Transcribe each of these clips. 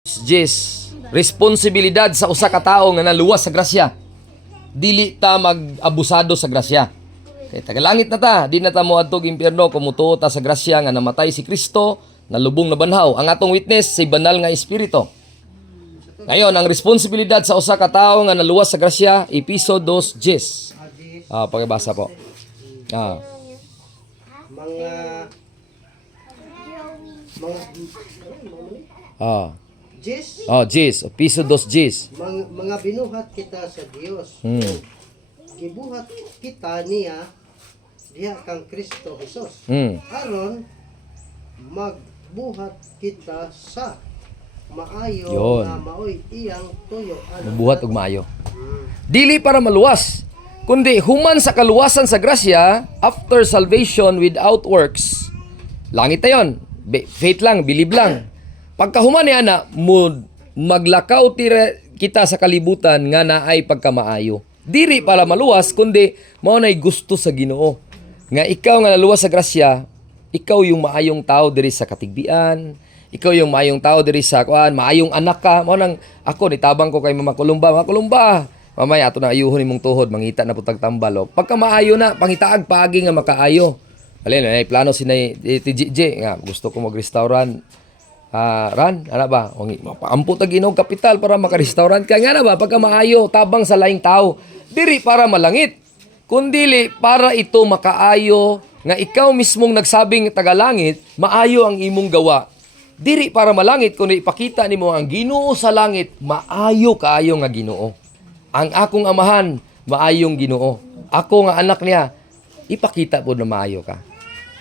Jis, responsibilidad sa usa ka tawo nga naluwas sa grasya. Dili ta mag-abusado sa grasya. Kay tagalangit na ta, di na ta moadtog impyerno kung mutuo ta sa grasya nga namatay si Kristo, nalubong na banhaw. Ang atong witness si banal nga espiritu. Ngayon, ang responsibilidad sa usa ka tawo nga naluwas sa grasya, episode 2:10. Pakibasa po. Jis, episode 2:10. Mga binuhat kita sa Dios. Gibuhat kita niya diha kang Kristo Jesus. Aron magbuhat kita sa maayo Yun. nga maoy iyang tuyo. Mabuhat og maayo. Dili para maluwas, kundi human sa kaluwasan sa grasya, after salvation without works. Langit na yun. Faith lang, believe lang. Pagkahuman ni ana, maglakaw tira kita sa kalibutan nga naay pagkamaayo. Diri para maluwas, kundi mao nay gusto sa Ginoo. Nga ikaw nga naluwas sa grasya, ikaw yung maayong tao diri sa katigbian, ikaw yung maayong tao diri sa maayong anak ka. Mao nang ako nitabang ko kay Mama Kulumba. Mama Kulumba, mamaya ato na ayuhon imong tuhod, mangita na putag tambal. Pagka maayo na, pangitaag paagi nga makaayo. Alin na plano si TJJ nga gusto ko mag-restaurant. Ran, ana ba? Mapaampo tag inog kapital para maka-restaurant ka nga na ba pagka maayo tabang sa laing tao. Diri para malangit, kundili para ito makaayo nga ikaw mismong nagsabing tagalangit, maayo ang imong gawa. Diri para malangit kundi ipakita nimo ang Ginoo sa langit, maayo kaayo nga Ginoo. Ang akong amahan, maayong Ginoo. Ako nga anak niya, ipakita po na maayo ka.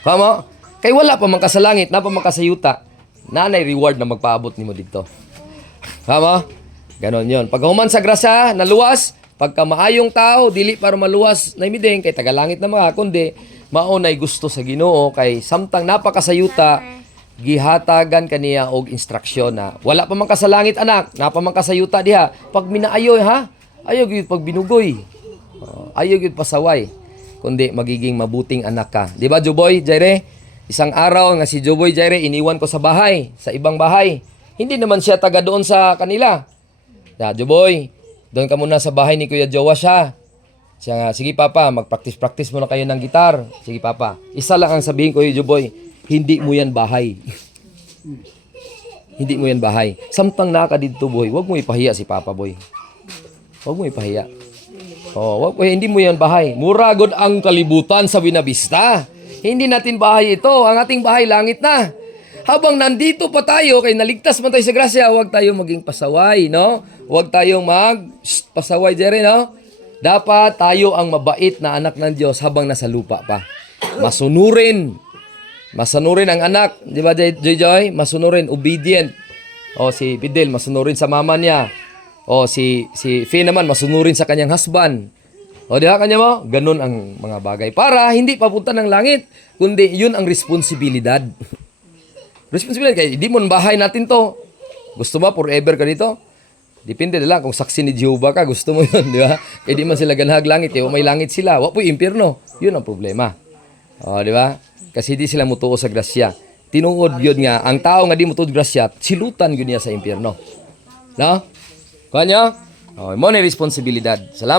Kamo? Kay wala pa man ka sa langit, na pa man ka sa yuta. Nanay reward na magpaabot nimo dito. Kamo? Ganon yon. Pag human sa grasya, naluwas, pagka maayong tao, dili para maluwas na imideng, kay tagalangit na mga, kundi maunay gusto sa Ginoo, kay samtang napakasayuta, gihatagan kaniya og instruksyon na wala pa man ka sa langit anak, napa man ka sa yuta diha, pag minaayo ha, ayaw gyud pag binugoy. Ayaw gyud pasaway, kundi magiging mabuting anak ka. Di ba Juboy, Jaire? Isang araw nga si Juboy Jaire iniwan ko sa bahay, sa ibang bahay. Hindi naman siya taga doon sa kanila. Juboy, doon ka muna sa bahay ni Kuya Jowa siya. Siya nga, sige papa, mag-practice muna kayo ng gitar. Sige papa. Isa lang ang sabihin ko, Juboy, hindi mo yan bahay. Hindi mo yan bahay. Samtang naka dito, boy, wag mo ipahiya si Papa, boy. Wag mo ipahiya. Hindi mo yan bahay. Muragod ang kalibutan sa Buenavista. Hindi natin bahay ito. Ang ating bahay, langit na. Habang nandito pa tayo, kay naligtas man tayo sa grasya, wag tayong maging pasaway, no? Wag tayong pasaway, Jerry, no? Dapat tayo ang mabait na anak ng Diyos habang nasa lupa pa. Masunurin ang anak, di ba Joy? Masunurin, obedient. Si Fidel, masunurin sa mama niya. Si Faye naman, masunurin sa kanyang husband. Di ba kanya mo? Ganun ang mga bagay. Para hindi papunta ng langit, kundi yun ang responsibilidad. Responsibilidad, kaya hindi mo bahay natin to. Gusto mo forever ka dito? Depende na lang kung saksi ni Jehovah ka, gusto mo yun, di ba? Kaya di man sila ganhag langit, may langit sila. Wa po impyerno. Yun ang problema. Di ba? Kasi di sila mutuo sa grasya. Tinuod yun nga, ang tao nga di mutuo sa grasya, silutan yun niya sa impyerno. No? Kanya? Mo na responsibilidad. Salamat.